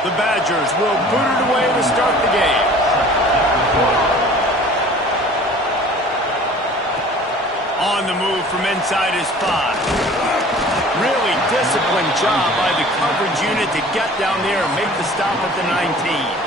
The Badgers will boot it away to start the game. On the move from inside his 5. Really disciplined job by the coverage unit to get down there and make the stop at the 19.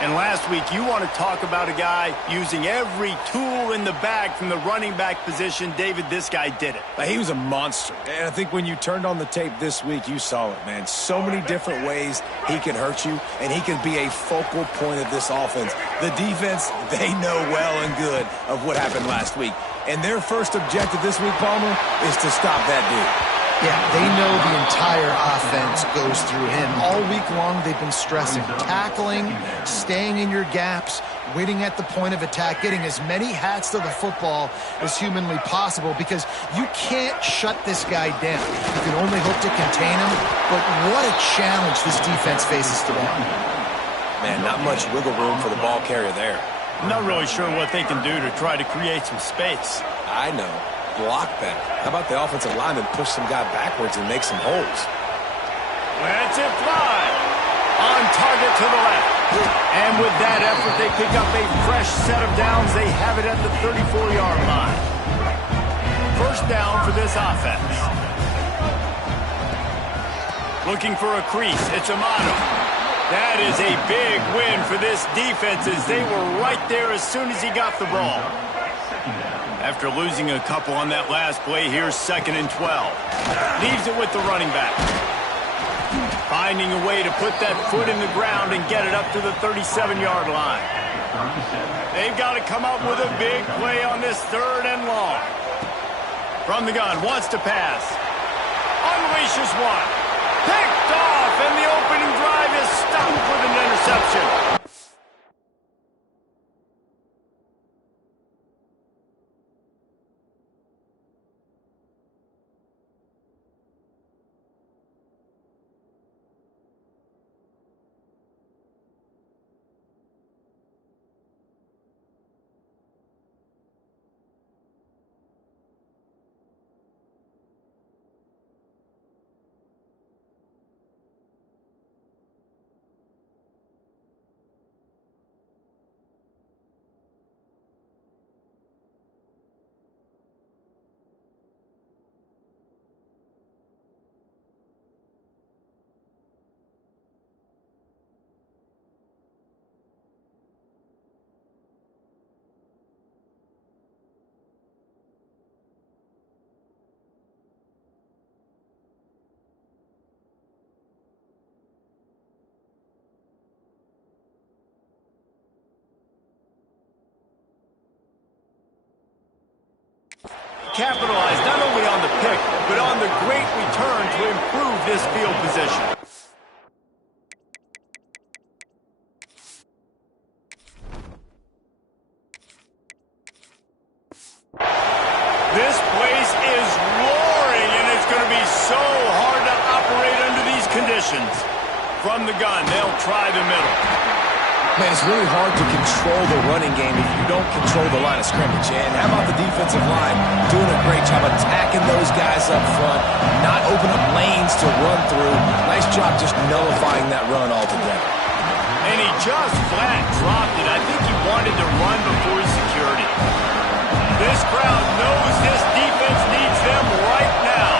And last week, you want to talk about a guy using every tool in the bag from the running back position. David, this guy did it. He was a monster. And I think when you turned on the tape this week, you saw it, man. So many different ways he can hurt you, and he can be a focal point of this offense. The defense, they know well and good of what happened last week. And their first objective this week, Palmer, is to stop that dude. Yeah, they know the entire offense goes through him. All week long, they've been stressing tackling, staying in your gaps, waiting at the point of attack, getting as many hats to the football as humanly possible, because you can't shut this guy down. You can only hope to contain him, but what a challenge this defense faces today. Man, not much wiggle room for the ball carrier there. I'm not really sure what they can do to try to create some space. I know. Block better. How about the offensive lineman push some guy backwards and make some holes? Lets it fly. On target to the left. And with that effort, they pick up a fresh set of downs. They have it at the 34-yard line. First down for this offense. Looking for a crease. It's Amato. That is a big win for this defense, as they were right there as soon as he got the ball. After losing a couple on that last play, here's 2nd and 12. Leaves it with the running back. Finding a way to put that foot in the ground and get it up to the 37-yard line. They've got to come up with a big play on this 3rd and long. From the gun, wants to pass. Unleashes one. Picked off, and the opening drive is stopped with an interception. Capitalize not only on the pick, but on the great return to improve this field position. This place is roaring, and it's going to be so hard to operate under these conditions. From the gun, they'll try the middle. Man, it's really hard to control the running game if you don't control the line of scrimmage. And how about the defensive line doing a great job attacking those guys up front, not open up lanes to run through. Nice job just nullifying that run altogether. And he just flat dropped it. I think he wanted to run before he secured it. This crowd knows this defense needs them right now.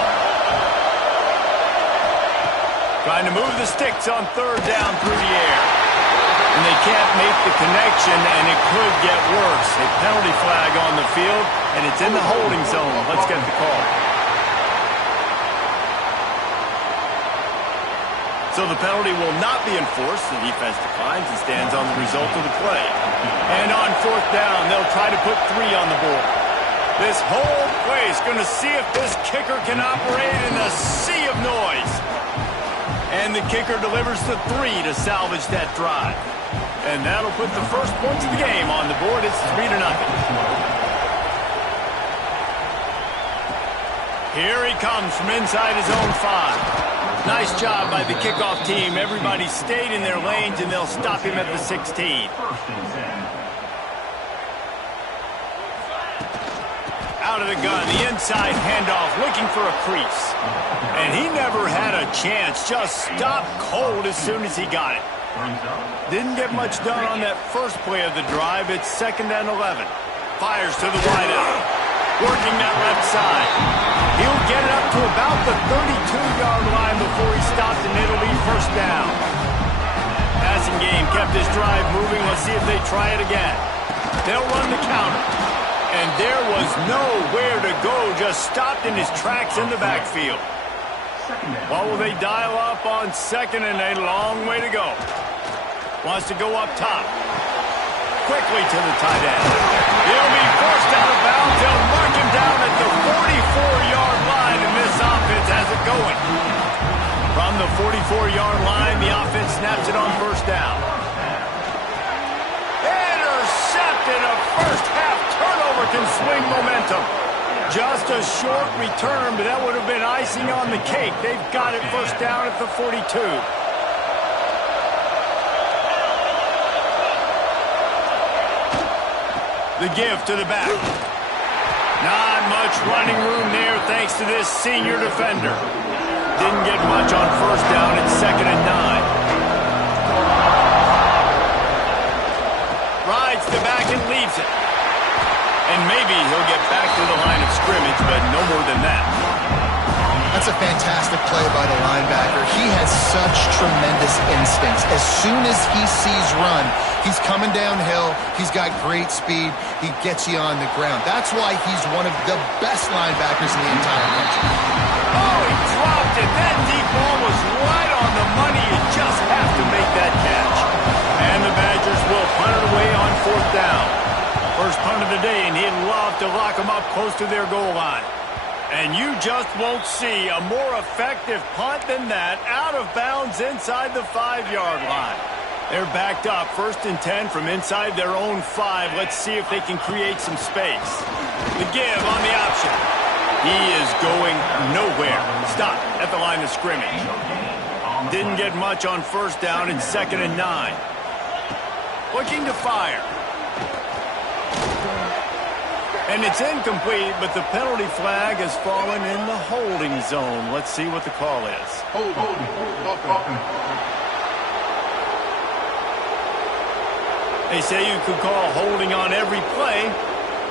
Trying to move the sticks on 3rd down through the air. And they can't make the connection, and it could get worse. A penalty flag on the field, and it's in the holding zone. Let's get the call. So the penalty will not be enforced. The defense declines and stands on the result of the play. And on 4th down, they'll try to put 3 on the board. This whole place going to see if this kicker can operate in a sea of noise. And the kicker delivers the 3 to salvage that drive. And that'll put the first points of the game on the board. It's 3-0. Here he comes from inside his own 5. Nice job by the kickoff team. Everybody stayed in their lanes, and they'll stop him at the 16. Out of the gun, the inside handoff, looking for a crease. And he never had a chance, just stopped cold as soon as he got it. Didn't get much done on that first play of the drive. It's 2nd and 11. Fires to the wideout. Working that left side. He'll get it up to about the 32-yard line before he stops, and it'll be 1st down. Passing game kept his drive moving. Let's see if they try it again. They'll run the counter. And there was nowhere to go, just stopped in his tracks in the backfield. What will they dial up on 2nd and a long way to go? Wants to go up top. Quickly to the tight end. He'll be forced out of bounds. They'll mark him down at the 44-yard line, and this offense has it going. From the 44-yard line, the offense snaps it on 1st down. Intercepted. A first-half turnover can swing momentum. Just a short return, but that would have been icing on the cake. They've got it 1st down at the 42. The give to the back. Not much running room there thanks to this senior defender. Didn't get much on 1st down. It's 2nd and 9. Rides the back and leaves it. And maybe he'll get back to the line of scrimmage, but no more than that. That's a fantastic play by the linebacker. He has such tremendous instincts. As soon as he sees run, he's coming downhill. He's got great speed. He gets you on the ground. That's why he's one of the best linebackers in the entire country. Oh, he dropped it. That deep ball was right on the money. You just have to make that catch. And the Badgers will punt it away on 4th down. First punt of the day, and he'd love to lock them up close to their goal line. And you just won't see a more effective punt than that, out of bounds inside the 5-yard line. They're backed up, 1st and 10 from inside their own 5. Let's see if they can create some space. The give on the option. He is going nowhere. Stop at the line of scrimmage. Didn't get much on 1st down. It's 2nd and 9. Looking to fire. And it's incomplete, but the penalty flag has fallen in the holding zone. Let's see what the call is. They say you could call holding on every play.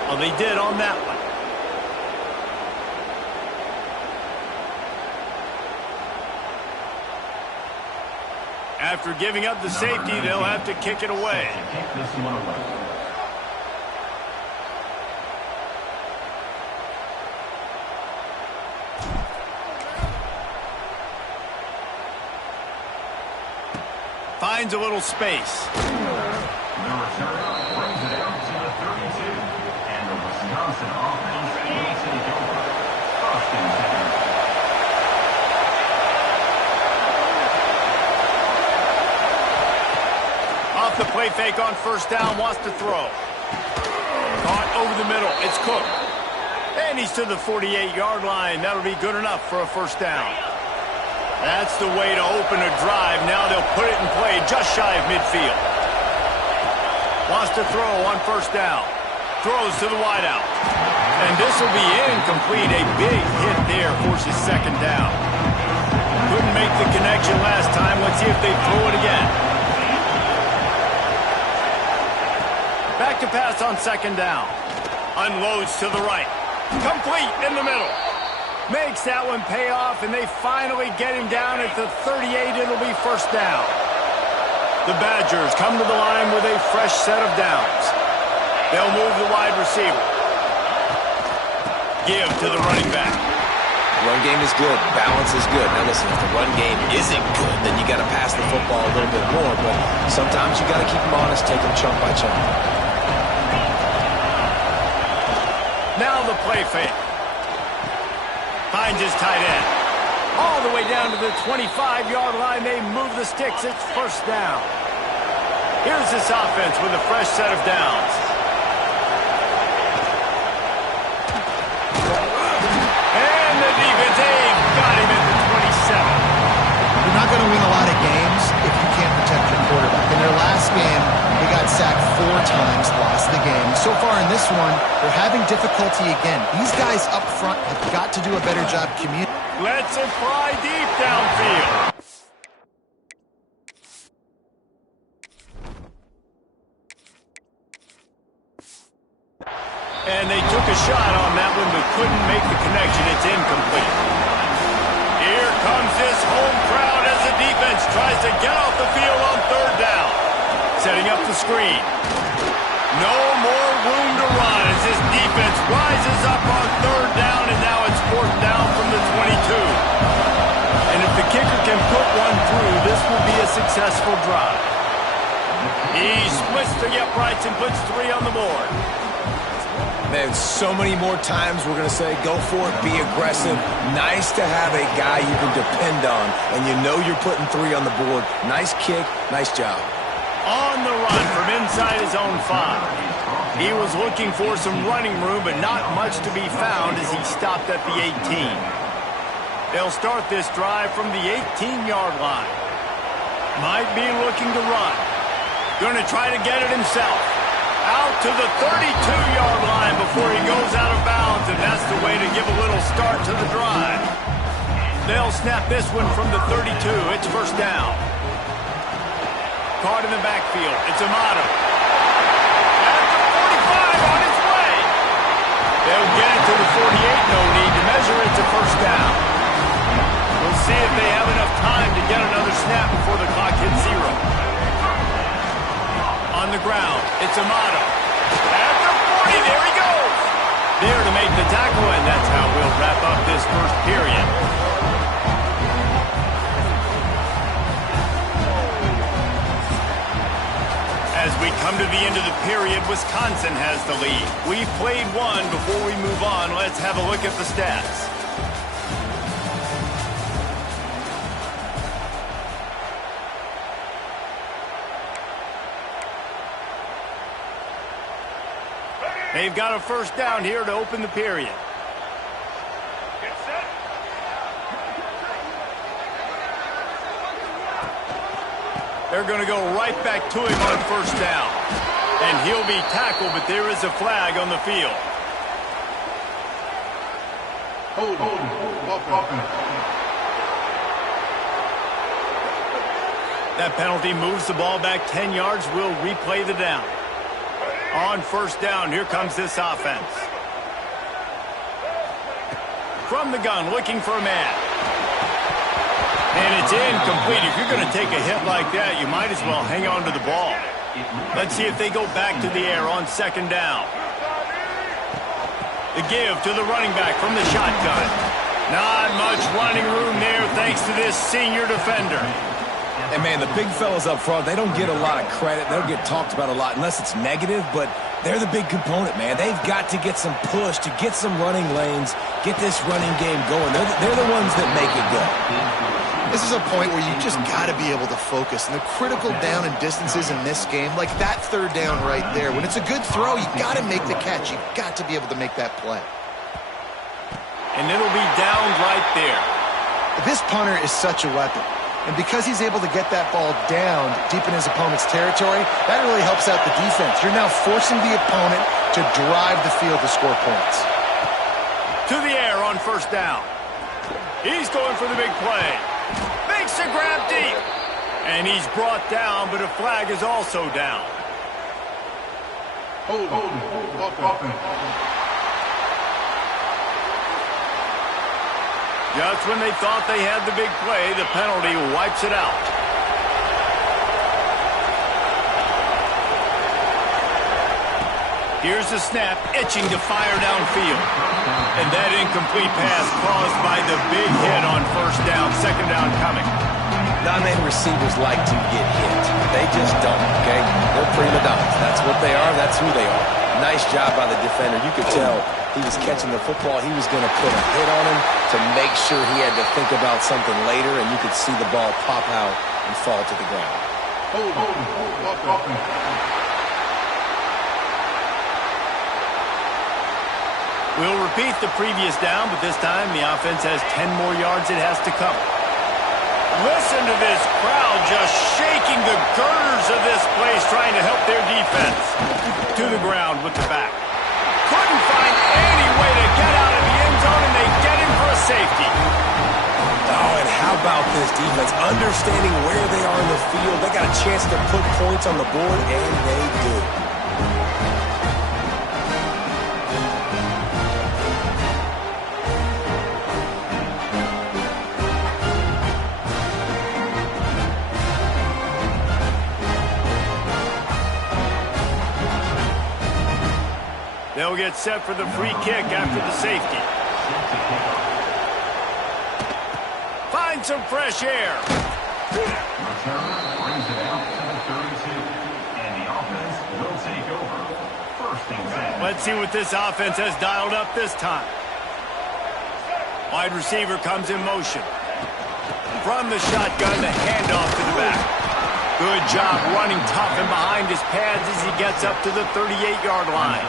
Well, they did on that one. After giving up the safety, they'll have to kick it away. Finds a little space. The return brings it out to the 32, and the Wisconsin offense will take over. 1st and 10. Off the play fake on 1st down, wants to throw. Caught over the middle. It's Cook. And he's to the 48-yard line. That'll be good enough for a 1st down. That's the way to open a drive. Now they'll put it in play just shy of midfield. Wants to throw on 1st down. Throws to the wideout. And this will be incomplete. A big hit there forces 2nd down. Couldn't make the connection last time. Let's see if they throw it again. Back to pass on 2nd down. Unloads to the right. Complete in the middle. Makes that one pay off, and they finally get him down at the 38. It'll be 1st down. The Badgers come to the line with a fresh set of downs. They'll move the wide receiver. Give to the running back. Run game is good. Balance is good. Now listen, if the run game isn't good, then you got to pass the football a little bit more. But sometimes you got to keep them honest, take them chunk by chunk. Now the play fake. Finds his tight end. All the way down to the 25-yard line. They move the sticks. It's 1st down. Here's this offense with a fresh set of downs. And the defense, they've got him at the 27. You're not going to win a lot of games if you can't protect your quarterback. In their last game, they got got sacked 4 times, lost the game. So far in this one, they're having difficulty again. These guys up front have got to do a better job communicating. Lets it fly deep downfield. And they took a shot on that one but couldn't make the connection. It's incomplete. Here comes this home crowd as the defense tries to get off the field on 3rd down. Setting up the screen. No more room to run as this defense rises up on 3rd down, and now it's 4th down from the 22. And if the kicker can put one through, this will be a successful drive. He splits the uprights and puts 3 on the board. Man, so many more times we're going to say, go for it, be aggressive. Nice to have a guy you can depend on, and you know you're putting 3 on the board. Nice kick, nice job. On the run from inside his own 5. He was looking for some running room, but not much to be found as he stopped at the 18. They'll start this drive from the 18-yard line. Might be looking to run. Going to try to get it himself. Out to the 32-yard line before he goes out of bounds, and that's the way to give a little start to the drive. They'll snap this one from the 32. It's 1st down. Caught in the backfield. It's Amato. At the 45 on his way. They'll get it to the 48. No need to measure it to 1st down. We'll see if they have enough time to get another snap before the clock hits 0. On the ground, it's Amato. At the 40, there he goes. There to make the tackle, and that's how we'll wrap up this 1st period. As we come to the end of the period, Wisconsin has the lead. We've played one. Before we move on, let's have a look at the stats. They've got a 1st down here to open the period. Get set. They're going to go right back to him on 1st down. And he'll be tackled, but there is a flag on the field. Hold. That penalty moves the ball back 10 yards. We'll replay the down. On 1st down, here comes this offense. From the gun, looking for a man. And it's incomplete. If you're going to take a hit like that, you might as well hang on to the ball. Let's see if they go back to the air on 2nd down. The give to the running back from the shotgun. Not much running room there thanks to this senior defender. And, man, the big fellas up front, they don't get a lot of credit. They don't get talked about a lot unless it's negative, but they're the big component, man. They've got to get some push, to get some running lanes, get this running game going. They're the ones that make it go. This is a point where you just got to be able to focus. And the critical down and distances in this game, like that 3rd down right there, when it's a good throw, you got to make the catch. You've got to be able to make that play. And it'll be down right there. This punter is such a weapon. And because he's able to get that ball down deep in his opponent's territory, that really helps out the defense. You're now forcing the opponent to drive the field to score points. To the air on 1st down. He's going for the big play. Makes a grab deep. And he's brought down, but a flag is also down. Hold. Just when they thought they had the big play, the penalty wipes it out. Here's the snap, itching to fire downfield. And that incomplete pass caused by the big hit on 1st down, 2nd down coming. Non-name receivers like to get hit. They just don't, okay? They're prima donnas. That's what they are. That's who they are. Nice job by the defender. You could tell he was catching the football. He was going to put a hit on him to make sure he had to think about something later, and you could see the ball pop out and fall to the ground. We'll repeat the previous down, but this time the offense has 10 more yards it has to cover. Listen to this crowd just shaking the girders of this place, trying to help their defense. To the ground with the back. Couldn't find any way to get out of the end zone, and they get him for a safety. Oh, and how about this defense? Understanding where they are in the field, they got a chance to put points on the board, and they do. They'll get set for the free kick after the safety. Find some fresh air. Return brings it out to the 32. And the offense will take over. First and 10. Let's see what this offense has dialed up this time. Wide receiver comes in motion. From the shotgun, the handoff to the back. Good job running tough and behind his pads as he gets up to the 38-yard line.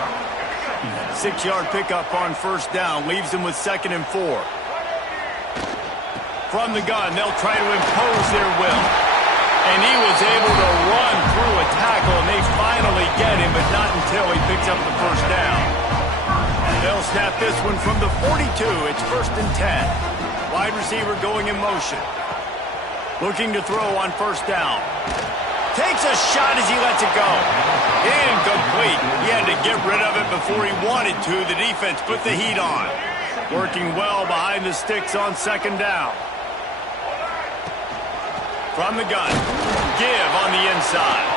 6-yard pickup on first down leaves him with 2nd and 4. From the gun, they'll try to impose their will. And he was able to run through a tackle, and they finally get him, but not until he picks up the first down. They'll snap this one from the 42. It's 1st and 10. Wide receiver going in motion. Looking to throw on first down. Takes a shot as he lets it go. Incomplete. He had to get rid of it before he wanted to. The defense put the heat on. Working well behind the sticks on 2nd down. From the gun. Give on the inside.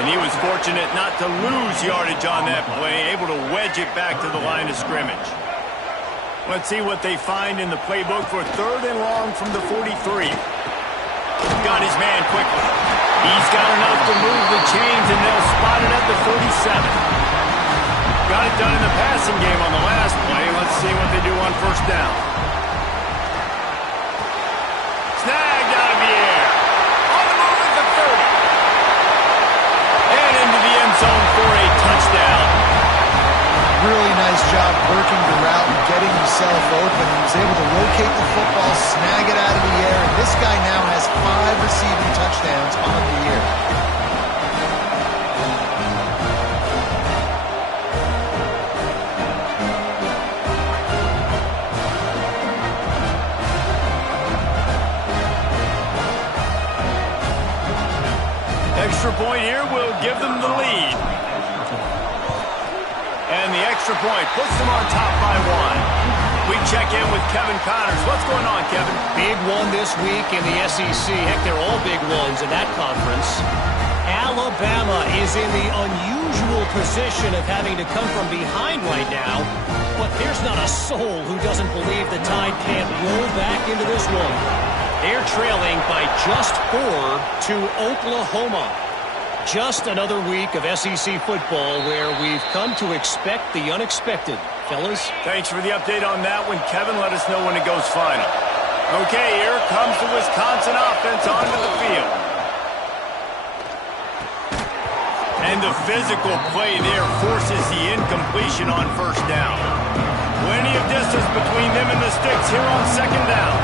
And he was fortunate not to lose yardage on that play. Able to wedge it back to the line of scrimmage. Let's see what they find in the playbook for 3rd and long from the 43. Got his man quickly. He's got enough to move the chains, and they'll spot it at the 47. Got it done in the passing game on the last play. Let's see what they do on first down. Snagged out of the air. On the move at the 30. And into the end zone for a touchdown. Really nice job working the route and getting himself open. He was able to locate the football, snag it out of the air, and this guy now has 5 receiving touchdowns on the year. Extra point here will give them the lead. And the extra point puts them on top by 1. We check in with Kevin Connors. What's going on, Kevin? Big one this week in the SEC. Heck, they're all big ones in that conference. Alabama is in the unusual position of having to come from behind right now. But there's not a soul who doesn't believe the Tide can't roll back into this one. They're trailing by just 4 to Oklahoma. Just another week of SEC football where we've come to expect the unexpected. Fellas? Thanks for the update on that one, Kevin. Let us know when it goes final. Okay, here comes the Wisconsin offense onto the field. And the physical play there forces the incompletion on first down. Plenty of distance between them and the sticks here on 2nd down.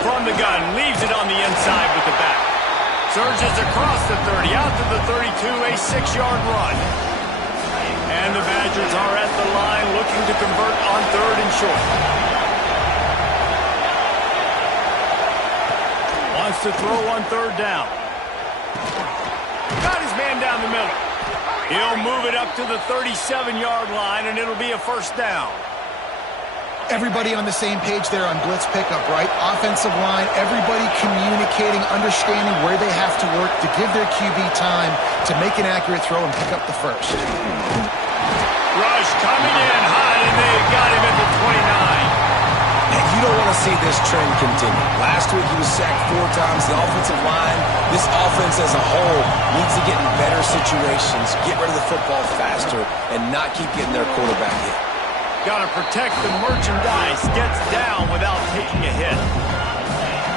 From the gun, leaves it on the inside with the back. Surges across the 30, out to the 32, a 6-yard run. And the Badgers are at the line looking to convert on 3rd and short. Wants to throw on 3rd down. Got his man down the middle. He'll move it up to the 37-yard line, and it'll be a first down. Everybody on the same page there on blitz pickup, right? Offensive line, everybody communicating, understanding where they have to work to give their QB time to make an accurate throw and pick up the first. Rush coming in hot, and they got him at the 29. And you don't want to see this trend continue. Last week he was sacked 4 times. The offensive line, this offense as a whole, needs to get in better situations, get rid of the football faster, and not keep getting their quarterback hit. Got to protect the merchandise. Gets down without taking a hit.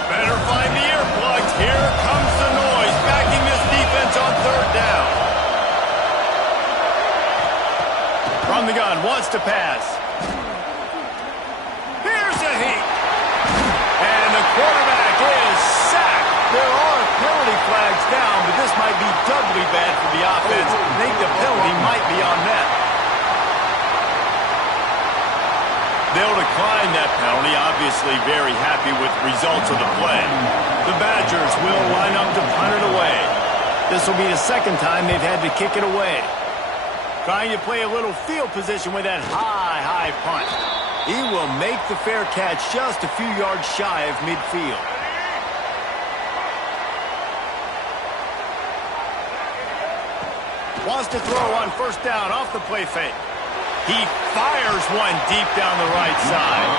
Better find the earplugs. Here comes the noise. Backing this defense on 3rd down. From the gun. Wants to pass. Here's a heat. And the quarterback is sacked. There are penalty flags down, but this might be doubly bad for the offense. I think the penalty might be on them. They'll decline that penalty, obviously very happy with the results of the play. The Badgers will line up to punt it away. This will be the second time they've had to kick it away. Trying to play a little field position with that high punt. He will make the fair catch just a few yards shy of midfield. Wants to throw on first down off the play fake. He fires one deep down the right side.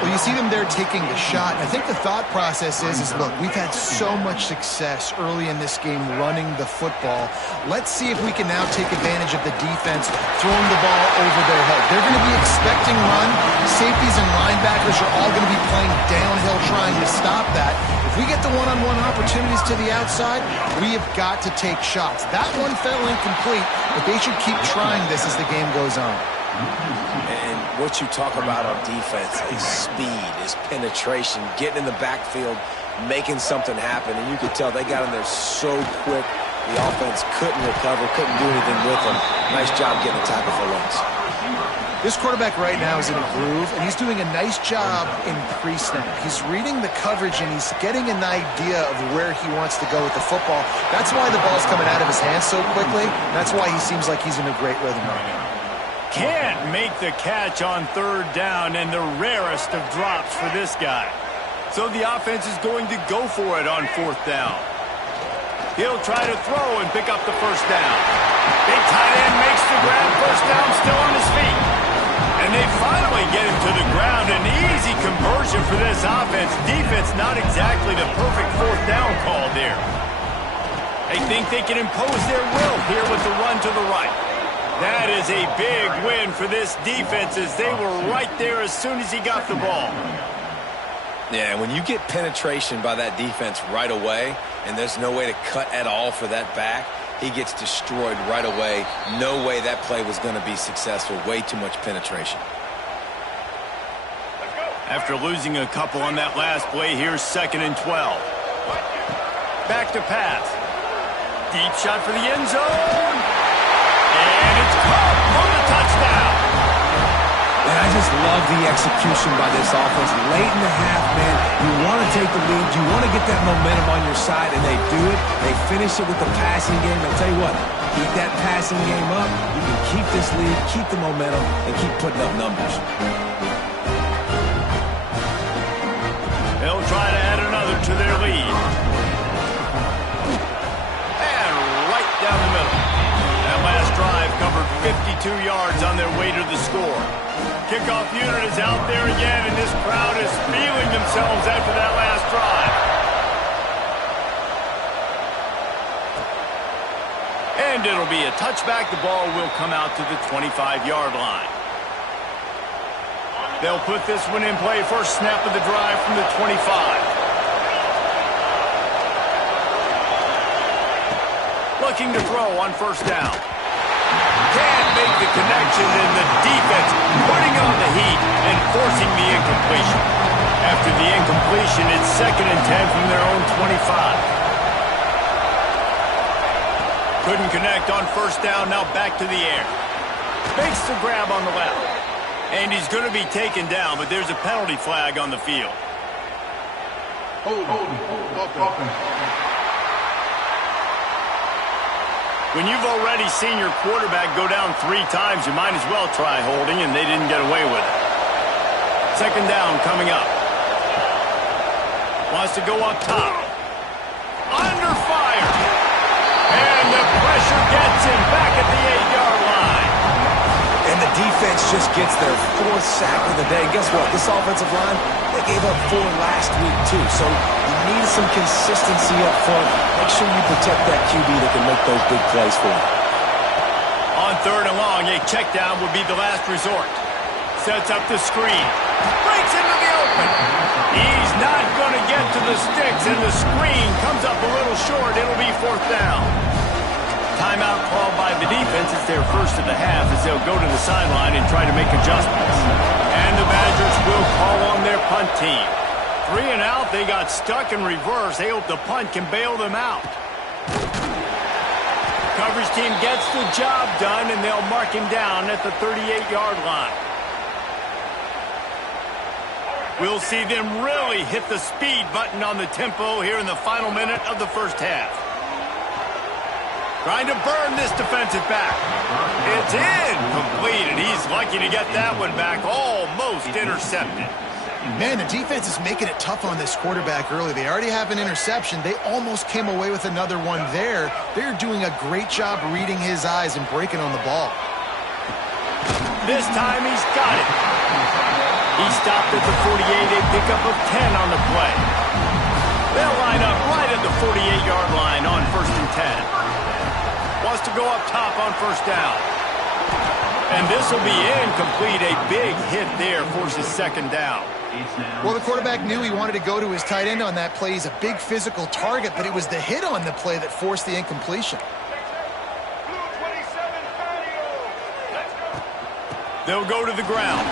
Well, you see them there taking a shot. I think the thought process is look, we've had so much success early in this game running the football. Let's see if we can now take advantage of the defense throwing the ball over their head. They're going to be expecting run. Safeties and linebackers are all going to be playing downhill trying to stop that. If we get the one-on-one opportunities to the outside, we have got to take shots. That one fell incomplete, but they should keep trying this as the game goes on. And what you talk about on defense is speed, is penetration, getting in the backfield, making something happen. And you could tell they got in there so quick, the offense couldn't recover, couldn't do anything with them. Nice job getting the tackle for loss. This quarterback right now is in a groove, and he's doing a nice job in pre-snap. He's reading the coverage, and he's getting an idea of where he wants to go with the football. That's why the ball's coming out of his hands so quickly. That's why he seems like he's in a great rhythm right now. Can't make the catch on third down, and the rarest of drops for this guy. So the offense is going to go for it on fourth down. He'll try to throw and pick up the first down. Big tight end makes the grab, first down, still on his feet. And they finally get him to the ground. An easy conversion for this offense. Defense not exactly the perfect fourth down call there. They think they can impose their will here with the run to the right. That is a big win for this defense as they were right there as soon as he got the ball. Yeah, when you get penetration by that defense right away, and there's no way to cut at all for that back, he gets destroyed right away. No way that play was going to be successful. Way too much penetration. After losing a couple on that last play, here's 2nd and 12. Back to pass. Deep shot for the end zone. And it's caught for the touchdown. And I just love the execution by this offense. Late in the half, man, you want to take the lead. You want to get that momentum on your side, and they do it. They finish it with the passing game. I'll tell you what, keep that passing game up. You can keep this lead, keep the momentum, and keep putting up numbers. They'll try to add another to their lead. And right down the middle. That last drive covered 52 yards on their way to the score. Kickoff unit is out there again, and this crowd is feeling themselves after that last drive. And it'll be a touchback. The ball will come out to the 25-yard line. They'll put this one in play. First snap of the drive from the 25. Looking to throw on first down. Can't make the connection, and the defense putting on the heat and forcing the incompletion. After the incompletion, it's 2nd and 10 from their own 25. Couldn't connect on first down, now back to the air. Makes the grab on the left. And he's going to be taken down, but there's a penalty flag on the field. When you've already seen your quarterback go down 3 times, you might as well try holding, and they didn't get away with it. 2nd down coming up. Wants to go up top. Under fire. And the pressure gets him back at the 8-yard line. And the defense just gets their 4th sack of the day. Guess what? This offensive line, they gave up 4 last week, too. So you need some consistency up front. Make sure you protect that QB that can make those big plays for you. On 3rd and long, a check down would be the last resort. Sets up the screen. Breaks into the open. He's not going to get to the sticks, and the screen comes up a little short. It'll be 4th down. Timeout called by the defense. It's their first of the half as they'll go to the sideline and try to make adjustments. And the Badgers will call on their punt team. 3 and out, they got stuck in reverse. They hope the punt can bail them out. Coverage team gets the job done, and they'll mark him down at the 38-yard line. We'll see them really hit the speed button on the tempo here in the final minute of the first half. Trying to burn this defensive back. It's incomplete, and he's lucky to get that one back. Almost intercepted. Man, the defense is making it tough on this quarterback early. They already have an interception. They almost came away with another one there. They're doing a great job reading his eyes and breaking on the ball. This time he's got it. He stopped at the 48, a pickup of 10 on the play. They'll line up right at the 48-yard line on 1st and 10. Wants to go up top on 1st down. And this will be incomplete. A big hit there forces 2nd down. Well, the quarterback knew he wanted to go to his tight end on that play. He's a big physical target, but it was the hit on the play that forced the incompletion. They'll go to the ground.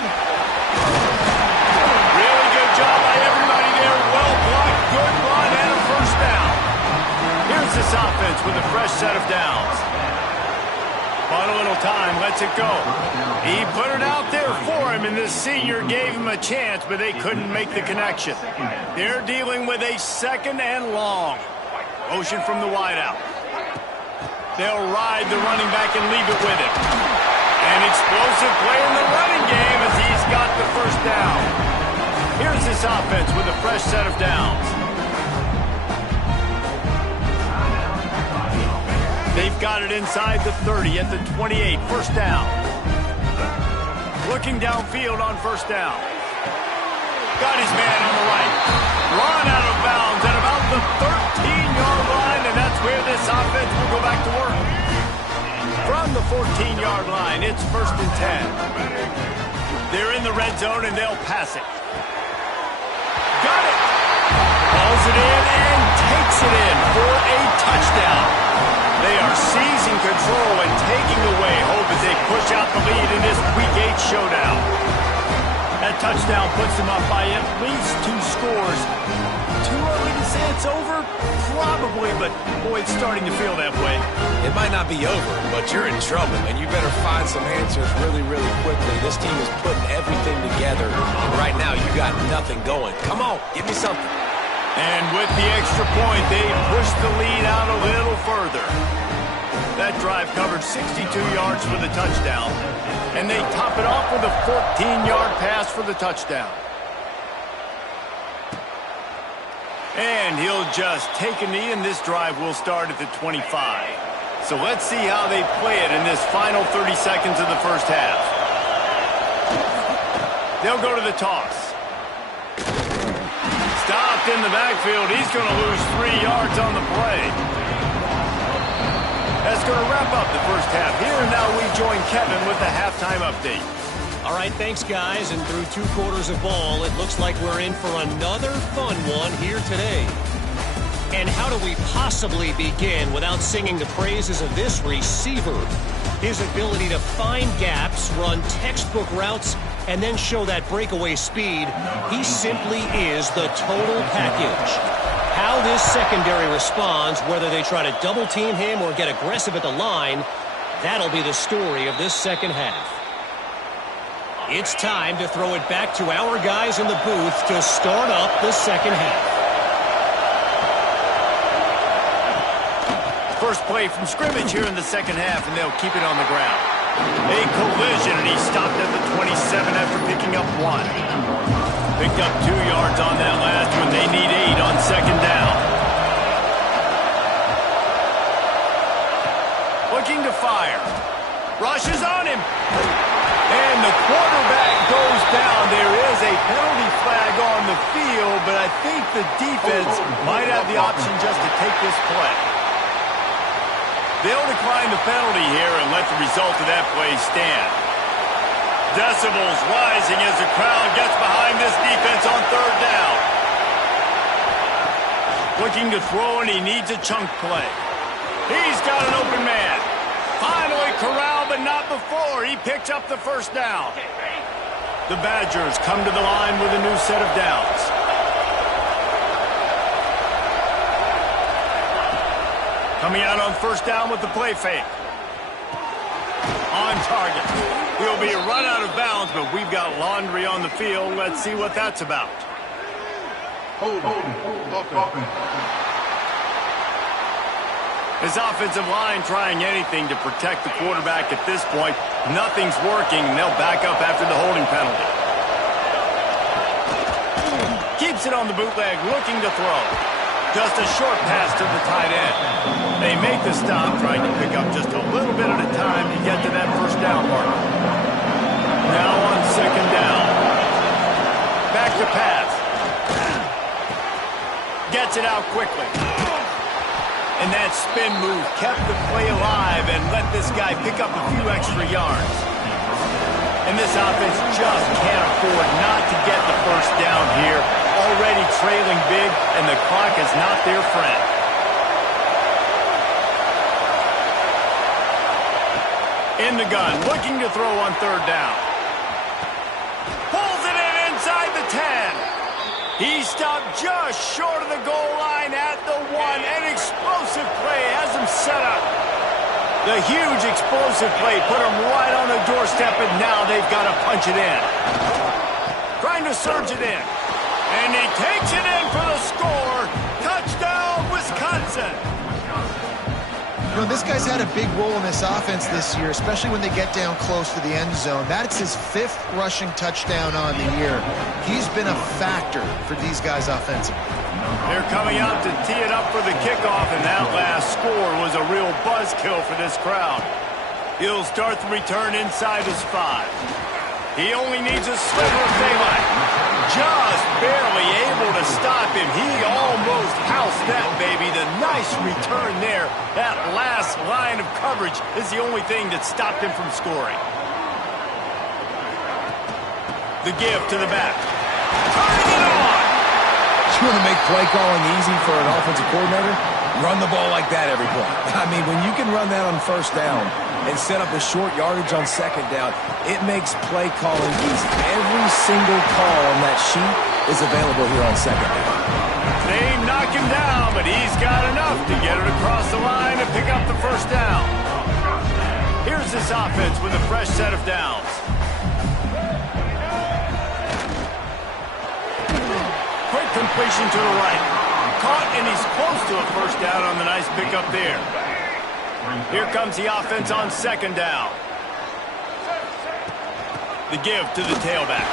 Really good job by everybody there. Well blocked, good run, and a 1st down. Here's this offense with a fresh set of downs. Bought a little time, lets it go. He put it out there for him, and this senior gave him a chance, but they couldn't make the connection. They're dealing with a 2nd and long. Motion from the wideout. They'll ride the running back and leave it with him. An explosive play in the running game as he's got the 1st down. Here's this offense with a fresh set of downs. They've got it inside the 30 at the 28, 1st down. Looking downfield on 1st down. Got his man on the right. Run out of bounds at about the 13-yard line, and that's where this offense will go back to work. From the 14-yard line, it's 1st and 10. They're in the red zone, and they'll pass it. Got it. Hauls it in and takes it in for a touchdown. They are seizing control and taking away hope as they push out the lead in this Week 8 showdown. That touchdown puts them up by at least 2 scores. Too early to say it's over? Probably, but boy, it's starting to feel that way. It might not be over, but you're in trouble, and you better find some answers really, really quickly. This team is putting everything together, and right now you got nothing going. Come on, give me something. And with the extra point, they push the lead out a little further. That drive covered 62 yards for the touchdown, and they top it off with a 14-yard pass for the touchdown. And he'll just take a knee, and this drive will start at the 25. So let's see how they play it in this final 30 seconds of the first half. They'll go to the toss. Stopped in the backfield. He's going to lose 3 yards on the play. That's going to wrap up the first half. Here and now we join Kevin with the halftime update. All right, thanks, guys. And through 2 quarters of ball, it looks like we're in for another fun one here today. And how do we possibly begin without singing the praises of this receiver? His ability to find gaps, run textbook routes, and then show that breakaway speed. He simply is the total package. How this secondary responds, whether they try to double-team him or get aggressive at the line, that'll be the story of this second half. It's time to throw it back to our guys in the booth to start up the second half. First play from scrimmage here in the second half, and they'll keep it on the ground. A collision, and he stopped at the 27 after picking up 1. Picked up 2 yards on that last one. They need 8 on 2nd down. Looking to fire. Rushes on him. And the quarterback goes down. There is a penalty flag on the field, but I think the defense might have the option just to take this play. They'll decline the penalty here and let the result of that play stand. Decibels rising as the crowd gets behind this defense on 3rd down. Looking to throw, and he needs a chunk play. He's got an open man. Finally corralled, but not before. He picks up the 1st down. The Badgers come to the line with a new set of downs. Coming out on first down with the play fake. On target. He'll be run out of bounds, but we've got laundry on the field. Let's see what that's about. His offensive line trying anything to protect the quarterback at this point. Nothing's working, and they'll back up after the holding penalty. Keeps it on the bootleg, looking to throw. Just a short pass to the tight end. They make the stop, trying to pick up just a little bit at a time to get to that first down mark. Now on second down. Back to pass. Gets it out quickly. And that spin move kept the play alive and let this guy pick up a few extra yards. And this offense just can't afford not to get the first down here. Already trailing big, and the clock is not their friend. In the gun, looking to throw on third down. Pulls it in inside the 10. He stopped just short of the goal line at the 1. An explosive play has him set up. The huge explosive play put him right on the doorstep, and now they've got to punch it in. Trying to surge it in. And he takes it in for the score. Touchdown, Wisconsin. You know, this guy's had a big role in this offense this year, especially when they get down close to the end zone. That's his 5th rushing touchdown on the year. He's been a factor for these guys offensively. They're coming out to tee it up for the kickoff, and that last score was a real buzzkill for this crowd. He'll start the return inside his 5. He only needs a sliver of daylight. Just barely able to stop him. He almost housed that baby. The nice return there. That last line of coverage is the only thing that stopped him from scoring. The give to the back. Turning it on. You want to make play calling easy for an offensive coordinator? Run the ball like that every play. I mean, when you can run that on first down and set up a short yardage on second down, it makes play calling easy. Every single call on that sheet is available here on second down. They knock him down, but he's got enough to get it across the line and pick up the first down. Here's this offense with a fresh set of downs. Quick completion to the right. Caught, and he's close to a first down on the nice pickup there. Here comes the offense on second down. The give to the tailback.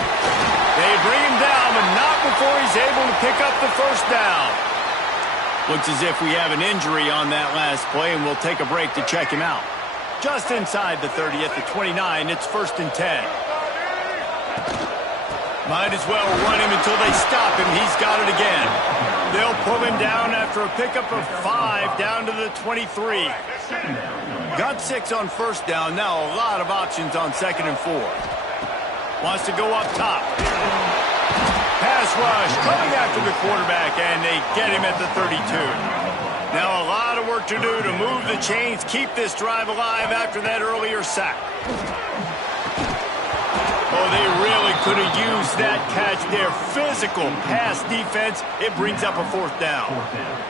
They bring him down, but not before he's able to pick up the first down. Looks as if we have an injury on that last play, and we'll take a break to check him out. Just inside the 30 at the 29, it's 1st and 10. Might as well run him until they stop him. He's got it again. They'll pull him down after a pickup of 5 down to the 23. Got 6 on first down. Now a lot of options on 2nd and 4. Wants to go up top. Pass rush coming after the quarterback, and they get him at the 32. Now a lot of work to do to move the chains, keep this drive alive after that earlier sack. Oh, they really could have used that catch there. Physical pass defense. It brings up a 4th down.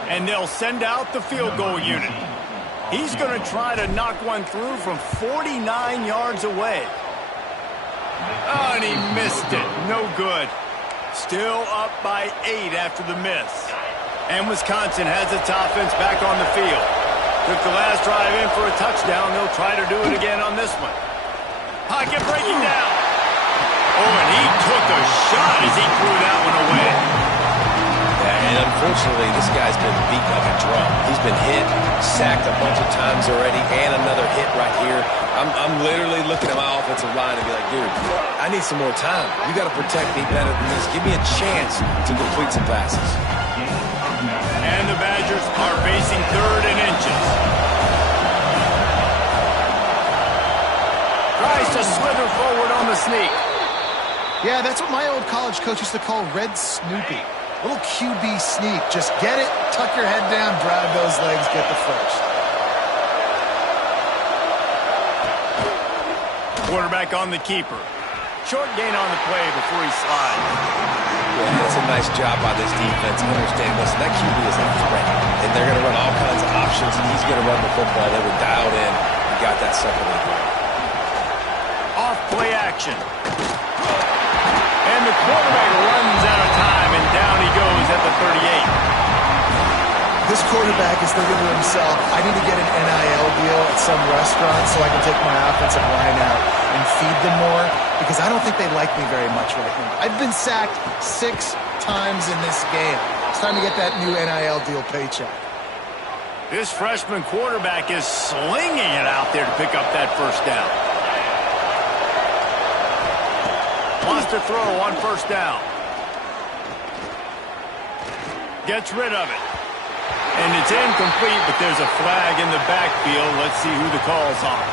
And they'll send out the field goal unit. He's going to try to knock one through from 49 yards away. Oh, and he missed it. No good. Still up by 8 after the miss. And Wisconsin has its offense back on the field. Took the last drive in for a touchdown. They'll try to do it again on this one. Pocket breaking down. Oh, and he took a shot as he threw that one away. Yeah, and unfortunately, this guy's been beat like a drum. He's been hit, sacked a bunch of times already, and another hit right here. I'm literally looking at my offensive line and be like, dude, I need some more time. You got to protect me better than this. Give me a chance to complete some passes. And the Badgers are facing 3rd and inches. Tries to slither forward on the sneak. Yeah, that's what my old college coach used to call Red Snoopy. Little QB sneak. Just get it, tuck your head down, drive those legs, get the first. Quarterback on the keeper. Short gain on the play before he slides. Yeah, it's a nice job by this defense understanding, listen, that QB is a threat, and they're going to run all kinds of options, and he's going to run the football. They were dialed in and got that second and goal. Off play action. And the quarterback runs out of time, and down he goes at the 38. This quarterback is thinking to himself, I need to get an NIL deal at some restaurant so I can take my offensive line out and feed them more, because I don't think they like me very much right now. I've been sacked 6 times in this game. It's time to get that new NIL deal paycheck. This freshman quarterback is slinging it out there to pick up that first down. Wants to throw on first down. Gets rid of it. And it's incomplete, but there's a flag in the backfield. Let's see who the call's on.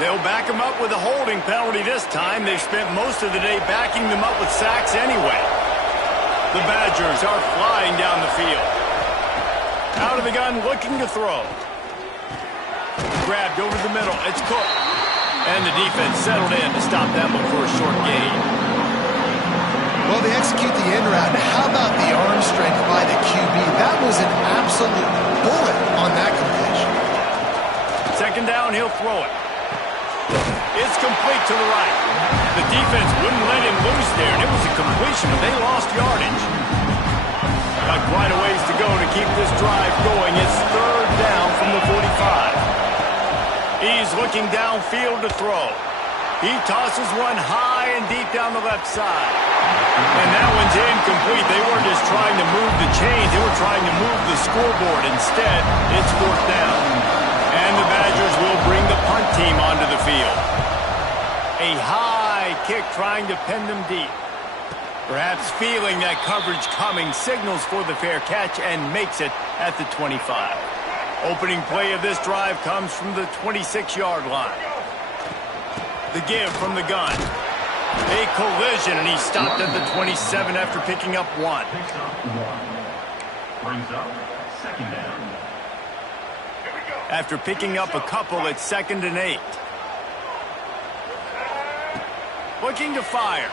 They'll back him up with a holding penalty this time. They've spent most of the day backing them up with sacks anyway. The Badgers are flying down the field. Out of the gun, looking to throw. Grabbed over the middle. It's Cook. And the defense settled in to stop that one for a short gain. Well, they execute the end route. How about the arm strength by the QB? That was an absolute bullet on that completion. Second down, he'll throw it. It's complete to the right. The defense wouldn't let him loose there, and it was a completion, but they lost yardage. Got quite a ways to go to keep this drive going. It's third down from the 45. He's looking downfield to throw. He tosses one high and deep down the left side. And that one's incomplete. They weren't just trying to move the chains. They were trying to move the scoreboard. Instead, it's fourth down. And the Badgers will bring the punt team onto the field. A high kick trying to pin them deep. Perhaps feeling that coverage coming, signals for the fair catch and makes it at the 25. Opening play of this drive comes from the 26-yard line. The give from the gun. A collision, and he stopped at the 27 after picking up 1. Brings up second down. After picking up a couple at 2nd and 8. Looking to fire.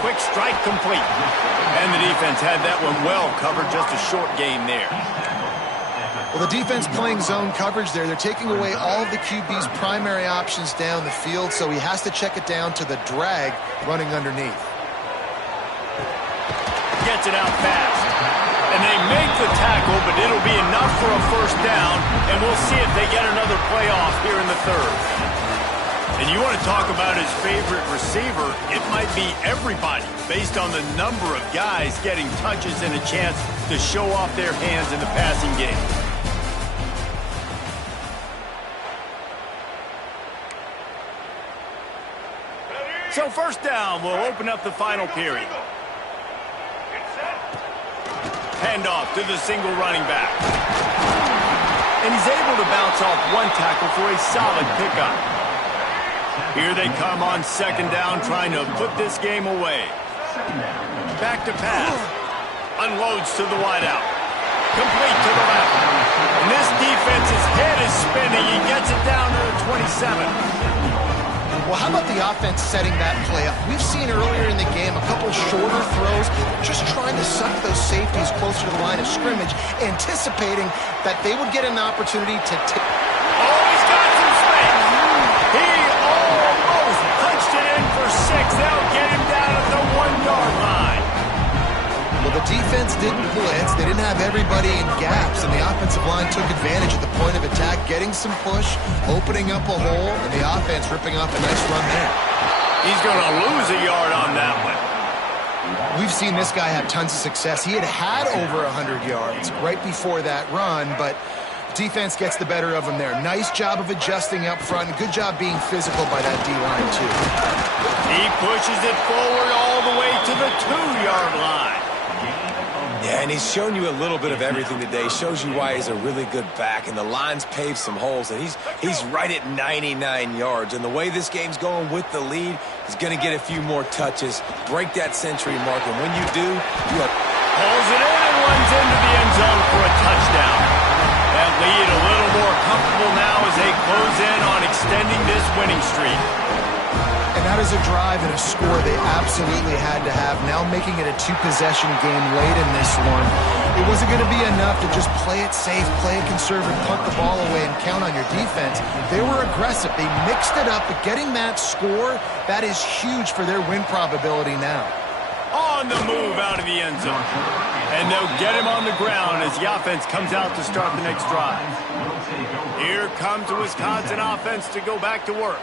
Quick strike complete. And the defense had that one well covered, just a short gain there. Well, the defense playing zone coverage there. They're taking away all of the QB's primary options down the field, so he has to check it down to the drag running underneath. Gets it out fast. And they make the tackle, but it'll be enough for a first down, and we'll see if they get another playoff here in the third. And you want to talk about his favorite receiver, it might be everybody, based on the number of guys getting touches and a chance to show off their hands in the passing game. So first down will open up the final period. Handoff to the single running back. And he's able to bounce off one tackle for a solid pickup. Here they come on second down, trying to put this game away. Back to pass. Unloads to the wideout. Complete to the left. And this defense's head is spinning. He gets it down to the 27. Well, how about the offense setting that play up? We've seen earlier in the game a couple shorter throws, just trying to suck those safeties closer to the line of scrimmage, anticipating that they would get an opportunity to Oh, he's got some space. He almost punched it in for 6. They'll get him down at the 1-yard line. Well, the defense didn't blitz. They didn't have everybody in gaps, and the offensive line took advantage at the point of attack, getting some push, opening up a hole, and the offense ripping off a nice run there. He's going to lose a yard on that one. We've seen this guy have tons of success. He had over 100 yards right before that run, but defense gets the better of him there. Nice job of adjusting up front. Good job being physical by that D-line, too. He pushes it forward all the way to the 2-yard line. Yeah, and he's shown you a little bit of everything today. Shows you why he's a really good back, and the line's paved some holes, and he's right at 99 yards. And the way this game's going with the lead, he's going to get a few more touches, break that century mark, and when you do, you have... Pulls it in and runs into the end zone for a touchdown. That lead a little more comfortable now as they close in on extending this winning streak. And that is a drive and a score they absolutely had to have. Now making it a two-possession game late in this one. It wasn't going to be enough to just play it safe, play it conservative, punt the ball away, and count on your defense. They were aggressive. They mixed it up, but getting that score, that is huge for their win probability now. On the move out of the end zone. And they'll get him on the ground as the offense comes out to start the next drive. Here comes the Wisconsin offense to go back to work.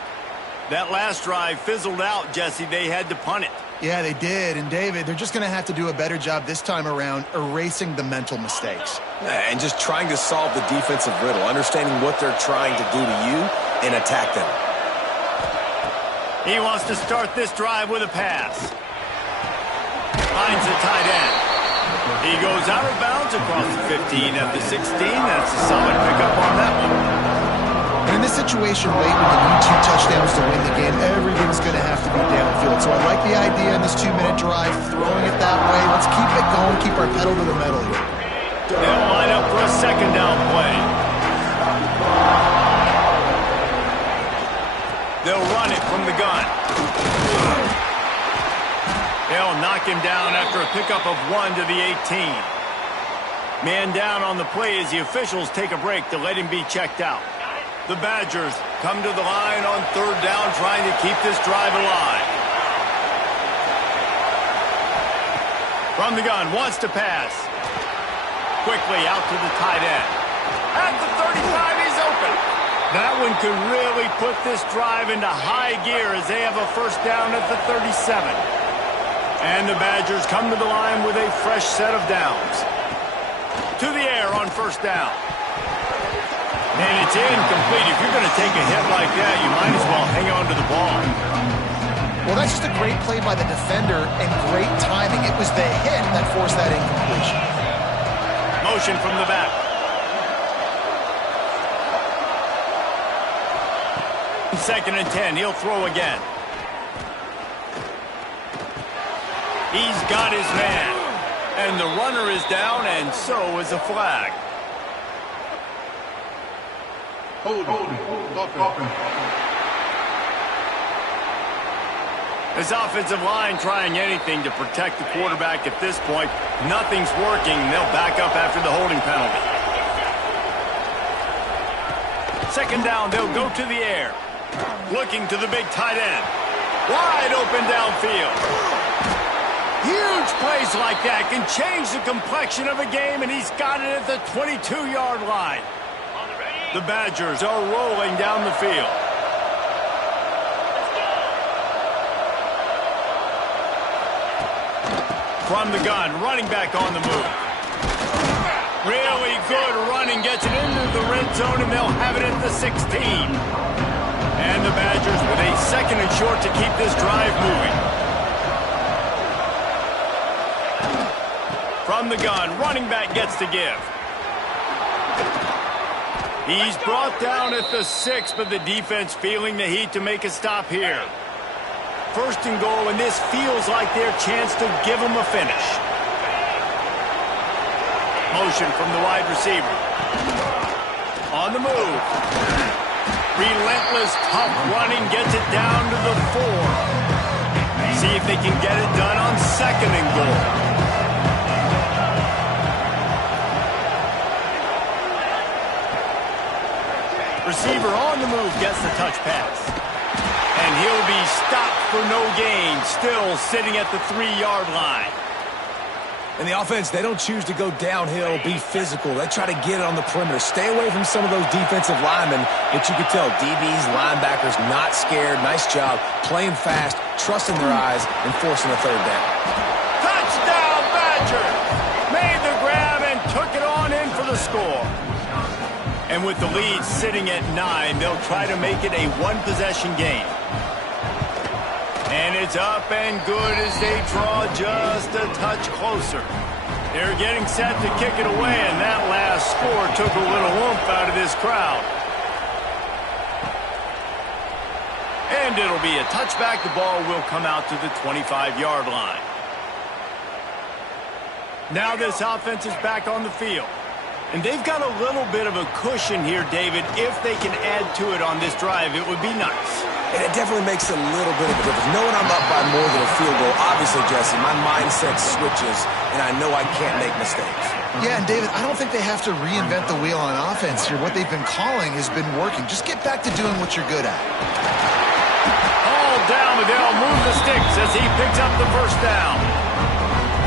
That last drive fizzled out, Jesse. They had to punt it. Yeah, they did. And, David, they're just going to have to do a better job this time around erasing the mental mistakes. And just trying to solve the defensive riddle, understanding what they're trying to do to you and attack them. He wants to start this drive with a pass. Finds the tight end. He goes out of bounds across the 15 at the 16. That's a solid pickup on that one. And in this situation late when you need 2 touchdowns to win the game, everything's going to have to be downfield. So I like the idea in this 2-minute drive, throwing it that way. Let's keep it going, keep our pedal to the metal here. They'll line up for a second down play. They'll run it from the gun. They'll knock him down after a pickup of 1 to the 18. Man down on the play as the officials take a break to let him be checked out. The Badgers come to the line on 3rd down, trying to keep this drive alive. From the gun, wants to pass. Quickly out to the tight end. At the 35, he's open. That one could really put this drive into high gear as they have a first down at the 37. And the Badgers come to the line with a fresh set of downs. To the air on 1st down. And it's incomplete. If you're going to take a hit like that, you might as well hang on to the ball. Well, that's just a great play by the defender and great timing. It was the hit that forced that incompletion. Motion from the back. Second and 10. He'll throw again. He's got his man. And the runner is down, and so is a flag. This offensive line trying anything to protect the quarterback at this point. Nothing's working. They'll back up after the holding penalty. Second down, they'll go to the air. Looking to the big tight end. Wide open downfield. Huge plays like that can change the complexion of a game, and he's got it at the 22-yard line. The Badgers are rolling down the field. From the gun, running back on the move. Really good running, gets it into the red zone, and they'll have it at the 16. And the Badgers with a 2nd and short to keep this drive moving. From the gun, running back gets to give. He's brought down at the 6, but the defense feeling the heat to make a stop here. 1st and goal, and this feels like their chance to give them a finish. Motion from the wide receiver. On the move. Relentless, tough running, gets it down to the 4. See if they can get it done on 2nd and goal. Receiver on the move gets the touch pass. And he'll be stopped for no gain, still sitting at the 3-yard line. And the offense, they don't choose to go downhill, be physical. They try to get it on the perimeter. Stay away from some of those defensive linemen, but you can tell DBs, linebackers, not scared. Nice job playing fast, trusting their eyes, and forcing a 3rd down. Touchdown, Badger! Made the grab and took it on in for the score. And with the lead sitting at 9, they'll try to make it a 1-possession game. And it's up and good as they draw just a touch closer. They're getting set to kick it away, and that last score took a little oomph out of this crowd. And it'll be a touchback. The ball will come out to the 25-yard line. Now this offense is back on the field. And they've got a little bit of a cushion here, David. If they can add to it on this drive, it would be nice. And it definitely makes a little bit of a difference. Knowing I'm up by more than a field goal, obviously, Jesse, my mindset switches, and I know I can't make mistakes. Yeah, and David, I don't think they have to reinvent the wheel on offense here. What they've been calling has been working. Just get back to doing what you're good at. All down, Liddell moves the sticks as he picks up the first down.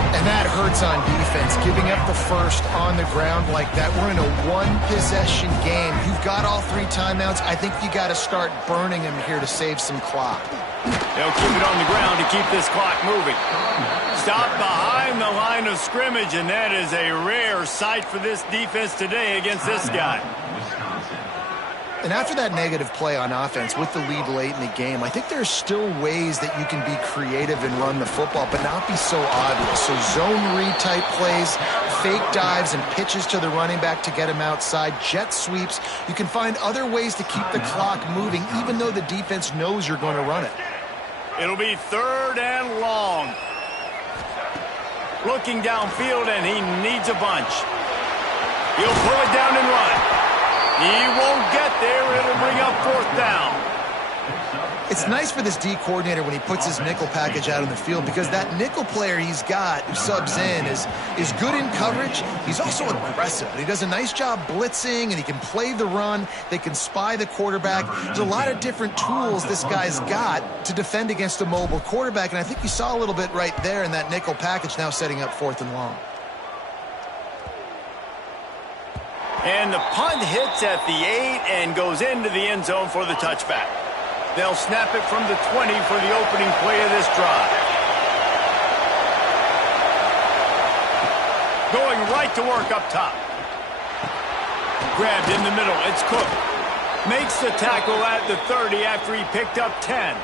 And that hurts on defense, giving up the first on the ground like that. We're in a one-possession game. You've got all 3 timeouts. I think you got to start burning them here to save some clock. They'll keep it on the ground to keep this clock moving. Stop behind the line of scrimmage, and that is a rare sight for this defense today against this guy. And after that negative play on offense with the lead late in the game, I think there's still ways that you can be creative and run the football, but not be so obvious. So zone read type plays, fake dives and pitches to the running back to get him outside, jet sweeps. You can find other ways to keep the clock moving, even though the defense knows you're going to run it. It'll be 3rd and long. Looking downfield, and he needs a bunch. He'll pull it down and run. He won't get there. It'll bring up 4th down. It's nice for this D coordinator when he puts his nickel package out on the field, because that nickel player he's got who subs in is good in coverage. He's also aggressive. He does a nice job blitzing, and he can play the run. They can spy the quarterback. There's a lot of different tools this guy's got to defend against a mobile quarterback, and I think you saw a little bit right there in that nickel package, now setting up 4th and long. And the punt hits at the 8 and goes into the end zone for the touchback. They'll snap it from the 20 for the opening play of this drive. Going right to work up top. Grabbed in the middle. It's Cook. Makes the tackle at the 30 after he picked up 10.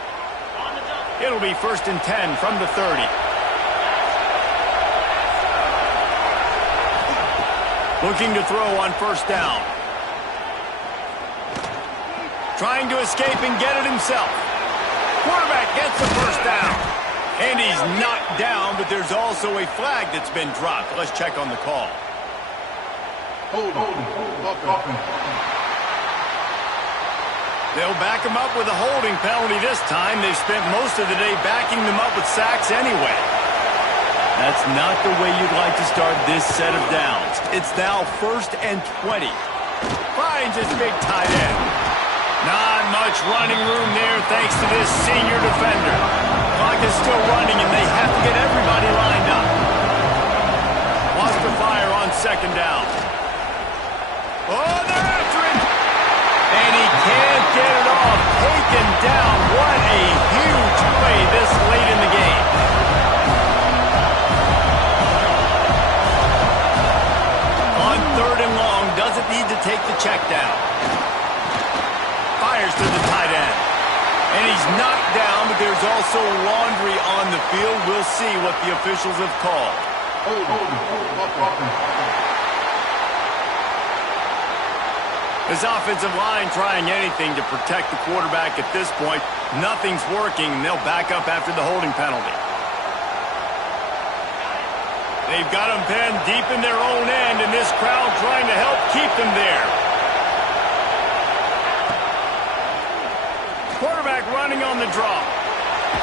It'll be 1st and 10 from the 30. Looking to throw on 1st down. Trying to escape and get it himself. Quarterback gets the 1st down. And he's knocked down, but there's also a flag that's been dropped. Let's check on the call. They'll back him up with a holding penalty this time. They've spent most of the day backing them up with sacks anyway. That's not the way you'd like to start this set of downs. It's now 1st and 20. Finds his big tight end. Not much running room there thanks to this senior defender. Clock is still running, and they have to get everybody lined up. Lost the fire on 2nd down. Oh, they're after him! And he can't get it off. Taken down. What a huge play this late in the game. On 3rd and long, doesn't need to take the check down. Fires to the tight end. And he's knocked down, but there's also laundry on the field. We'll see what the officials have called. This offensive line trying anything to protect the quarterback at this point. Nothing's working, and they'll back up after the holding penalty. They've got them pinned deep in their own end, and this crowd trying to help keep them there. Quarterback running on the draw.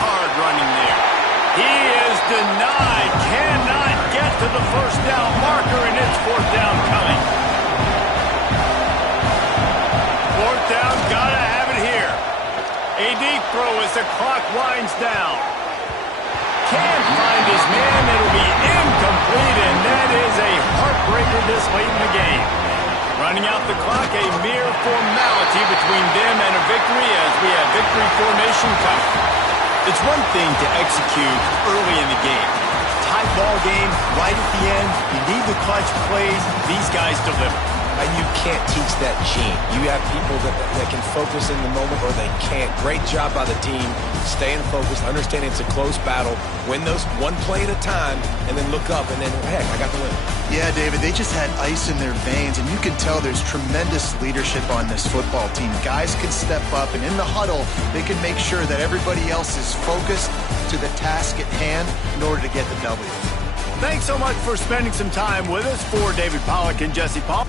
Hard running there. He is denied. Cannot get to the 1st down marker, and it's 4th down coming. 4th down, gotta have it here. A deep throw as the clock winds down. Can't find his man. It'll be incomplete, and that is a heartbreaker this late in the game. Running out the clock, a mere formality between them and a victory as we have victory formation coming. It's one thing to execute early in the game. Tight ball game, right at the end. You need the clutch plays. These guys deliver. And you can't teach that gene. You have people that can focus in the moment, or they can't. Great job by the team, staying focused, understanding it's a close battle, win those one play at a time, and then look up, and then, heck, I got the win. Yeah, David, they just had ice in their veins, and you can tell there's tremendous leadership on this football team. Guys can step up, and in the huddle, they can make sure that everybody else is focused to the task at hand in order to get the W. Thanks so much for spending some time with us. For David Pollack and Jesse Paul.